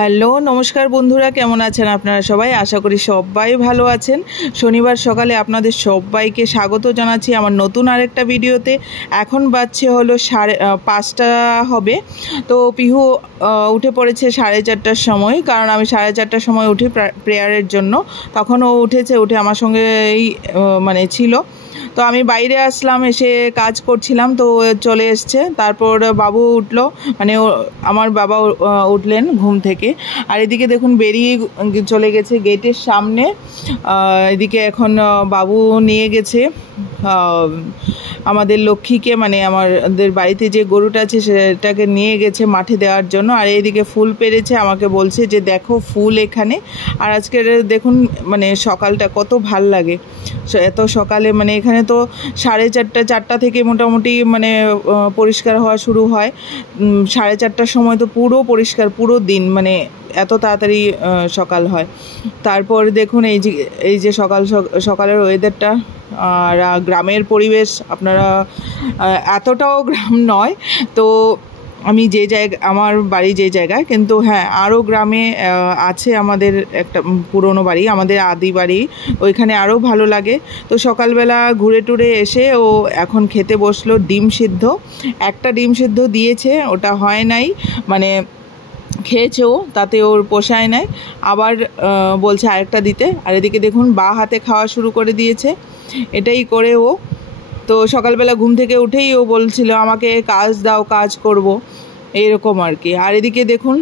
Hello নমস্কার বন্ধুরা, কেমন আছেন আপনারা সবাই? আশা করি সবাই ভালো আছেন। শনিবার সকালে আপনাদের সবাইকে স্বাগত জানাচ্ছি আমার নতুন আরেকটা ভিডিওতে। এখন বাজছে হলো 5:30 হবে। তো পিহু উঠে পড়েছে 4:30টার সময়, কারণ আমি 4:30টার সময় উঠি প্রেয়ারের জন্য। তখন ও উঠেছে, উঠে আমার সঙ্গেই ছিল। তো আমি বাইরে আসলাম, এসে কাজ করছিলাম, তো চলে এসছে। তারপর বাবু উঠলো, আমার বাবা উঠলেন ঘুম থেকে। আর এদিকে দেখুন বেরিয়ে চলে গেছে গেটের সামনে। এদিকে এখন বাবু নিয়ে গেছে আমাদের লক্ষ্মীকে, আমাদের বাড়িতে যে গরুটা আছে সেটাকে নিয়ে গেছে মাঠে দেওয়ার জন্য। আর এইদিকে ফুল পেরেছে, আমাকে বলছে যে দেখো ফুল এখানে। আর আজকের দেখুন সকালটা কত ভাল লাগে। এত সকালে এখানে তো 4:30 থেকে মোটামুটি পরিষ্কার হওয়া শুরু হয়। 4:30টার সময় তো পুরো পরিষ্কার, পুরো দিন এত তাড়াতাড়ি সকাল হয়। তারপর দেখুন এই যে সকালের ওয়েদারটা আর গ্রামের পরিবেশ। আপনারা এতটাও গ্রাম নয় তো, আমি যে আমার বাড়ি যে জায়গায়, কিন্তু হ্যাঁ আরও গ্রামে আছে আমাদের একটা পুরনো বাড়ি, আমাদের আদি বাড়ি, ওইখানে আরও ভালো লাগে। তো সকালবেলা ঘুরে টুরে এসে ও এখন খেতে বসলো ডিম সিদ্ধ। একটা ডিম সিদ্ধ দিয়েছে, ওটা হয় নাই, খেয়েছে ও, তাতে ওর পোষায় নাই, আবার বলছে আরেকটা দিতে। আর এদিকে দেখুন বাঁ হাতে খাওয়া শুরু করে দিয়েছে। এটাই করে ও। তো সকালবেলা ঘুম থেকে উঠেই ও বলছিল আমাকে কাজ দাও, কাজ করব, এইরকম আর কি। আর এদিকে দেখুন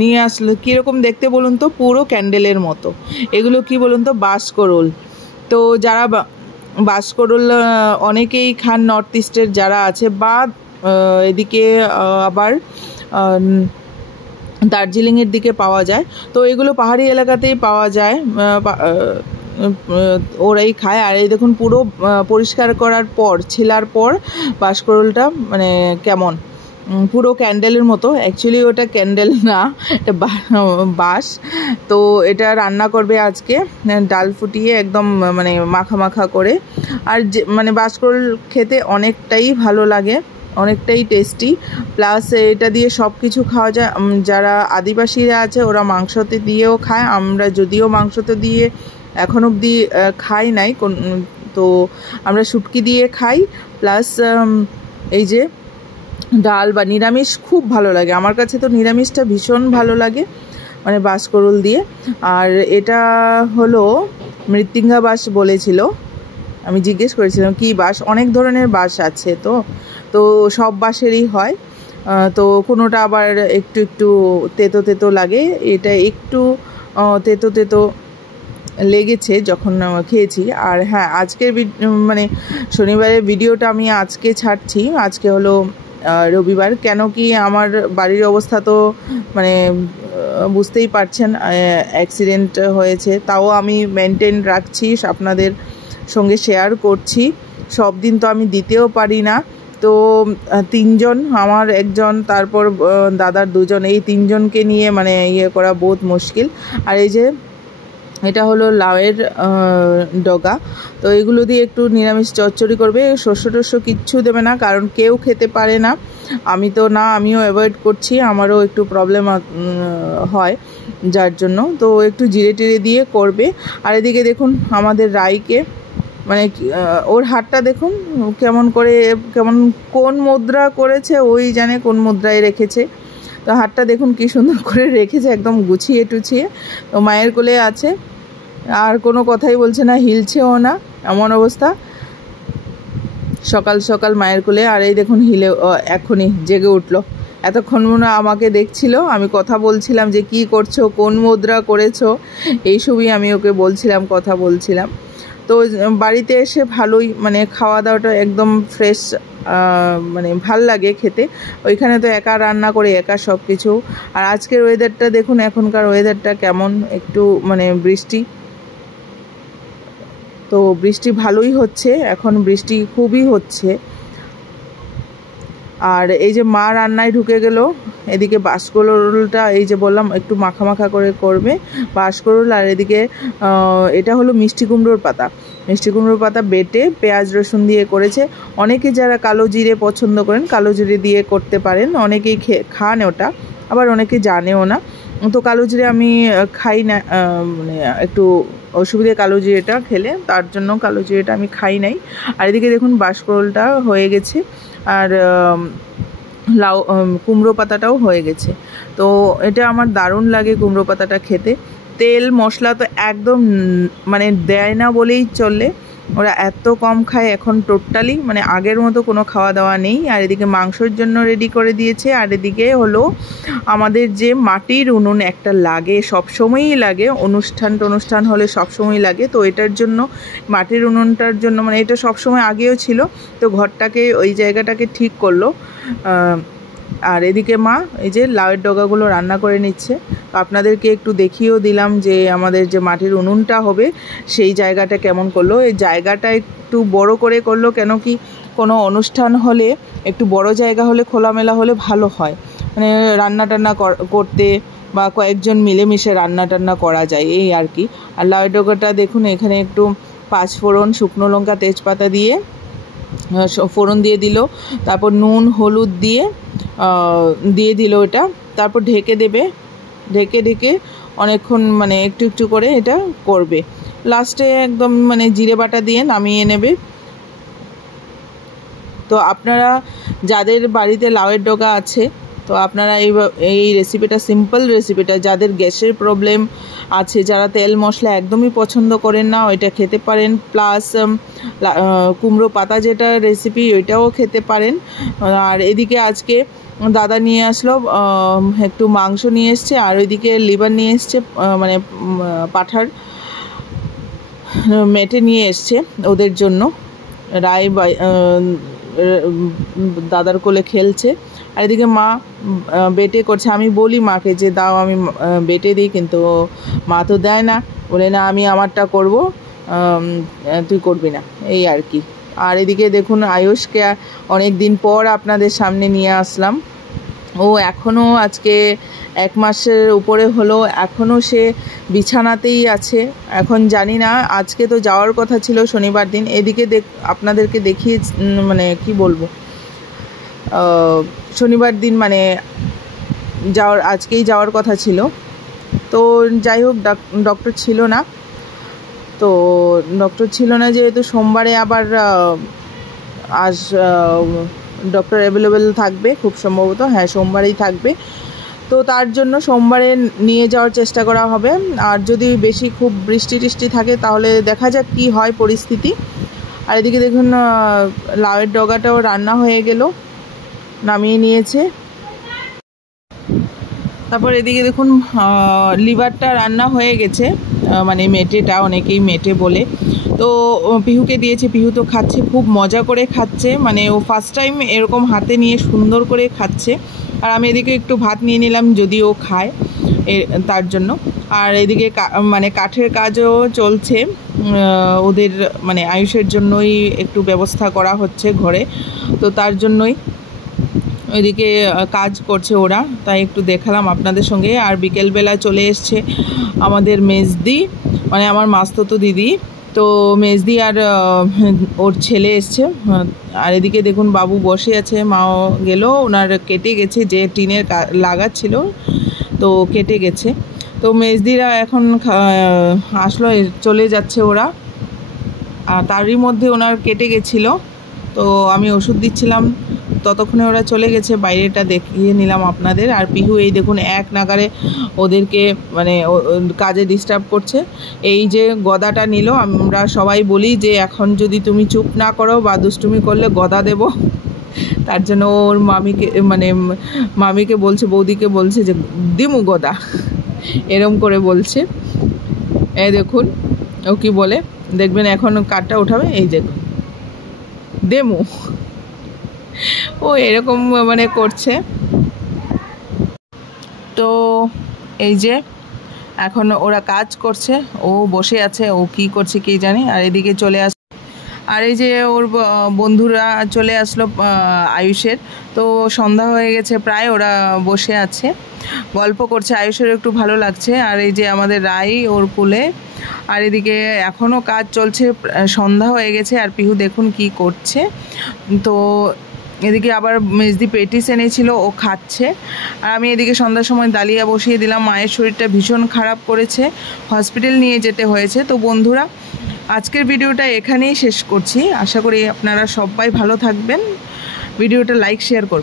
নিয়ে আসলো, কীরকম দেখতে বলুন তো, পুরো ক্যান্ডেলের মতো। এগুলো কি বলুন তো, বাঁশকরল। তো যারা বাঁশকরল অনেকেই খান নর্থ ইস্টের যারা আছে, বা এদিকে আবার দার্জিলিংয়ের দিকে পাওয়া যায়। তো এগুলো পাহাড়ি এলাকাতেই পাওয়া যায়, ওরাই খায়। আর এই দেখুন পুরো পরিষ্কার করার পর, ছিলার পর বাঁশকরলটা কেমন পুরো ক্যান্ডেলের মতো। অ্যাকচুয়ালি ওটা ক্যান্ডেল না, এটা বাঁশ। তো এটা রান্না করবে আজকে ডাল ফুটিয়ে একদম মাখা মাখা করে। আর যে বাঁশকরল খেতে অনেকটাই ভালো লাগে, অনেকটাই টেস্টি। প্লাস এটা দিয়ে সব কিছু খাওয়া যায়। যারা আদিবাসীরা আছে ওরা মাংসতে দিয়েও খায়, আমরা যদিও মাংসতে দিয়ে এখন অবধি খাই নাই, তো আমরা শুটকি দিয়ে খাই। প্লাস এই যে ডাল বা নিরামিষ খুব ভালো লাগে, আমার কাছে তো নিরামিষটা ভীষণ ভালো লাগে বাঁশকরল দিয়ে। আর এটা হলো মৃত্তিঙ্গা বাঁশ বলেছিল, আমি জিজ্ঞেস করেছিলাম কি বাঁশ, অনেক ধরনের বাঁশ আছে, তো সব বাঁশেরই হয়। তো কোনোটা আবার একটু একটু তেতো তেতো লাগে, এটা একটু তেতো তেতো লেগেছে যখন খেয়েছি। আর হ্যাঁ, আজকের শনিবারের ভিডিওটা আমি আজকে ছাড়ছি। আজকে হলো রবিবার, কেন কি আমার বাড়ির অবস্থা তো বুঝতেই পারছেন, অ্যাক্সিডেন্ট হয়েছে, তাও আমি মেনটেন রাখছি, আপনাদের সঙ্গে শেয়ার করছি। সব দিন তো আমি দিতেও পারি না। তো 3জন, আমার একজন, তারপর দাদার 2জন, এই 3জনকে নিয়ে ইয়ে করা বহুত মুশকিল। আর এই যে এটা হলো লাউয়ের ডগা। তো এগুলো দিয়ে একটু নিরামিষ চচ্চড়ি করবে, শস্য টস্য কিচ্ছু দেবে না, কারণ কেউ খেতে পারে না। আমি তো না, আমিও অ্যাভয়েড করছি, আমারও একটু প্রবলেম হয় যার জন্য। তো একটু জিরে টিরে দিয়ে করবে। আর এদিকে দেখুন আমাদের রাইকে ওর হাতটা দেখুন কেমন কোন মুদ্রা করেছে, ওই জানে কোন মুদ্রায় রেখেছে। তো হাতটা দেখুন কি সুন্দর করে রেখেছে, একদম গুছিয়ে টুছিয়ে। তো মায়ের কোলে আছে, আর কোনো কথাই বলছে না, হিলছেও না, এমন অবস্থা সকাল সকাল মায়ের কোলে। আর এই দেখুন এখনই জেগে উঠলো। এতক্ষণ মনে আমাকে দেখছিল, আমি কথা বলছিলাম যে কি করছো, কোন মুদ্রা করেছো, এইসবই আমি ওকে বলছিলাম, কথা বলছিলাম। তো বাড়িতে এসে ভালোই খাওয়া দাওয়াটা একদম ফ্রেশ, ভাল লাগে খেতে। ওইখানে তো একা রান্না করে, একা সব কিছু। আর আজকের ওয়েদারটা দেখুন, এখনকার ওয়েদারটা কেমন, একটু বৃষ্টি, তো বৃষ্টি ভালোই হচ্ছে, এখন বৃষ্টি খুবই হচ্ছে। আর এই যে মা রান্নায় ঢুকে গেল। এদিকে বাঁশকরলটা এই যে বললাম একটু মাখা মাখা করে করবে বাঁশকরল। আর এদিকে এটা হলো মিষ্টি কুমড়োর পাতা, মিষ্টি কুমড়োর পাতা বেটে পেঁয়াজ রসুন দিয়ে করেছে। অনেকে যারা কালো জিরে পছন্দ করেন কালো জিরে দিয়ে করতে পারেন, অনেকেই খান ওটা, আবার অনেকে জানেও না। তো কালো জিরে আমি খাই না, মানে একটু অসুবিধে কালো জিরেটা খেলে, তার জন্য কালো জিরেটা আমি খাই নাই। আর এদিকে দেখুন বাঁশকরলটা হয়ে গেছে, আর লাউ কুমড়ো পাতাটাও হয়ে গেছে। তো এটা আমার দারুণ লাগে কুমড়ো পাতাটা খেতে। তেল মশলা তো একদম মানে দেয় না বলেই চলে, ওরা এত কম খায় এখন, টোটালি মানে আগের মতো কোনো খাওয়া দাওয়া নেই। আর এদিকে মাংসর জন্য রেডি করে দিয়েছে। আর এদিকে হলো আমাদের যে মাটির উনুন একটা লাগে, সবসময়ই লাগে, অনুষ্ঠান হলে সবসময় লাগে। তো এটার জন্য মাটির উনুনটার জন্য মানে এটা সবসময় আগেও ছিল, তো ঘরটাকে ওই জায়গাটাকে ঠিক করলো। আর এদিকে মা এই যে লাউয়ের ডগাগুলো রান্না করে নিচ্ছে। আপনাদেরকে একটু দেখিয়েও দিলাম যে আমাদের যে মাটির উনুনটা হবে সেই জায়গাটা কেমন করলো। এই জায়গাটা একটু বড় করে করলো, কেন কি কোনো অনুষ্ঠান হলে একটু বড় জায়গা হলে, খোলামেলা হলে ভালো হয়, মানে রান্না টান্না করতে বা কয়েকজন মিলেমিশে রান্না টান্না করা যায়, এই আর কি। আর লাউয়ের ডগাটা দেখুন এখানে একটু পাঁচফোড়ন, শুকনো লঙ্কা, তেজপাতা দিয়ে ফোড়ন দিয়ে দিল, তারপর নুন হলুদ দিয়ে দিল এটা, তারপর ঢেকে দেবে। ঢেকে অনেকক্ষণ মানে একটু একটু করে এটা করবে। লাস্টে একদম মানে জিরে বাটা দিয়ে নামিয়ে নেবে। তো আপনারা যাদের বাড়িতে লাউয়ের ডগা আছে, তো আপনারা এই রেসিপিটা, সিম্পল রেসিপিটা, যাদের গ্যাসের প্রবলেম আছে, যারা তেল মশলা একদমই পছন্দ করেন না, ওইটা খেতে পারেন। প্লাস কুমড়ো পাতা যেটা রেসিপি, ওইটাও খেতে পারেন। আর এদিকে আজকে দাদা নিয়ে আসলো একটু মাংস নিয়ে এসছে, আর ওইদিকে লিভার নিয়ে এসছে, মানে পাঁঠার মেটে নিয়ে এসছে ওদের জন্য। রায় দাদার কোলে খেলছে, আর এদিকে মা বেটে করছে। আমি বলি মাকে যে দাও আমি বেটে দিই, কিন্তু মা তো দেয় না, বলে না আমি আমারটা করব, তুই করবি না, এই আর কি। আর এদিকে দেখুন আয়ুষকে অনেক দিন পর আপনাদের সামনে নিয়ে আসলাম। ও এখনও আজকে 1 মাসের উপরে হলো, এখনও সে বিছানাতেই আছে। এখন জানি না, আজকে তো যাওয়ার কথা ছিল শনিবার দিন। এদিকে আপনাদেরকে দেখিয়ে মানে কি বলবো, শনিবার দিন মানে আজকেই যাওয়ার কথা ছিল। তো যাই হোক, ডক্টর ছিল না। তো ডক্টর ছিল না যেহেতু সোমবারে আবার ডক্টর অ্যাভেলেবেল থাকবে খুব সম্ভবত, হ্যাঁ সোমবারেই থাকবে। তো তার জন্য সোমবারে নিয়ে যাওয়ার চেষ্টা করা হবে। আর যদি বেশি খুব বৃষ্টি টিষ্টি থাকে তাহলে দেখা যাক কি হয় পরিস্থিতি। আর এদিকে দেখুন লাউয়ের ডগাটাও রান্না হয়ে গেল, নামিয়ে নিয়েছে। তারপর এদিকে দেখুন লিভারটা রান্না হয়ে গেছে, মানে মেটেটা, অনেকেই মেটে বলে। তো পিহুকে দিয়েছে, পিহু তো খাচ্ছে, খুব মজা করে খাচ্ছে, মানে ও ফার্স্ট টাইম এরকম হাতে নিয়ে সুন্দর করে খাচ্ছে। আর আমি এদিকে একটু ভাত নিয়ে নিলাম, যদি ও খায় তার জন্য। আর এদিকে মানে কাঠের কাজও চলছে ওদের, মানে আয়ুষের জন্যই একটু ব্যবস্থা করা হচ্ছে ঘরে, তো তার জন্যই ওইদিকে কাজ করছে ওরা, তাই একটু দেখালাম আপনাদের সঙ্গে। আর বিকেলবেলা চলে এসছে আমাদের মেজদি, মানে আমার মাস্তুতো দিদি। তো মেজদি আর ওর ছেলে এসছে। আর এদিকে দেখুন বাবু বসে আছে, মাও গেল, ওনার কেটে গেছে, যে টিনের লাগাচ্ছিল তো কেটে গেছে। তো মেজদিরা এখন আসলো, চলে যাচ্ছে ওরা। আর তারই মধ্যে ওনার কেটে গেছিলো, তো আমি ওষুধ দিচ্ছিলাম, ততক্ষণে ওরা চলে গেছে। বাইরেটা দেখিয়ে নিলাম আপনাদের। আর পিহু এই দেখুন এক নাগারে ওদেরকে মানে কাজে ডিস্টার্ব করছে। এই যে গদাটা নিল, আমরা সবাই বলি যে এখন যদি তুমি চুপ না করো বা দুষ্টুমি করলে গদা দেব, তার জন্য ওর মামিকে বলছে, বৌদিকে বলছে যে দিমু গদা, এরম করে বলছে। এই দেখুন ও কি বলে, দেখবেন এখন কাঠটা উঠাবে, এই দেখুন দেমু, ও এরকম মানে করছে। তো এই যে এখন ওরা কাজ করছে, ও বসে আছে, ও কি করছে কি জানি। আর এদিকে চলে আসে, আর এই যে ওর বন্ধুরা চলে আসলো আয়ুষের। তো সন্ধ্যা হয়ে গেছে প্রায়, ওরা বসে আছে গল্প করছে, আয়ুষের একটু ভালো লাগছে। আর এই যে আমাদের রাই ওর কোলে। আর এদিকে এখনও কাজ চলছে, সন্ধ্যা হয়ে গেছে। আর পিহু দেখুন কি করছে। তো এদিকে আবার মেজদি পেটিস এনেছিল, ও খাচ্ছে। আর আমি এদিকে সন্ধ্যার সময় ডালিয়া বসিয়ে দিলাম। মায়ের শরীরটা ভীষণ খারাপ করেছে, হসপিটাল নিয়ে যেতে হয়েছে। তো বন্ধুরা, আজকের ভিডিওটা এখানেই শেষ করছি। আশা করি আপনারা সবাই ভালো থাকবেন। ভিডিওটা লাইক শেয়ার করবেন।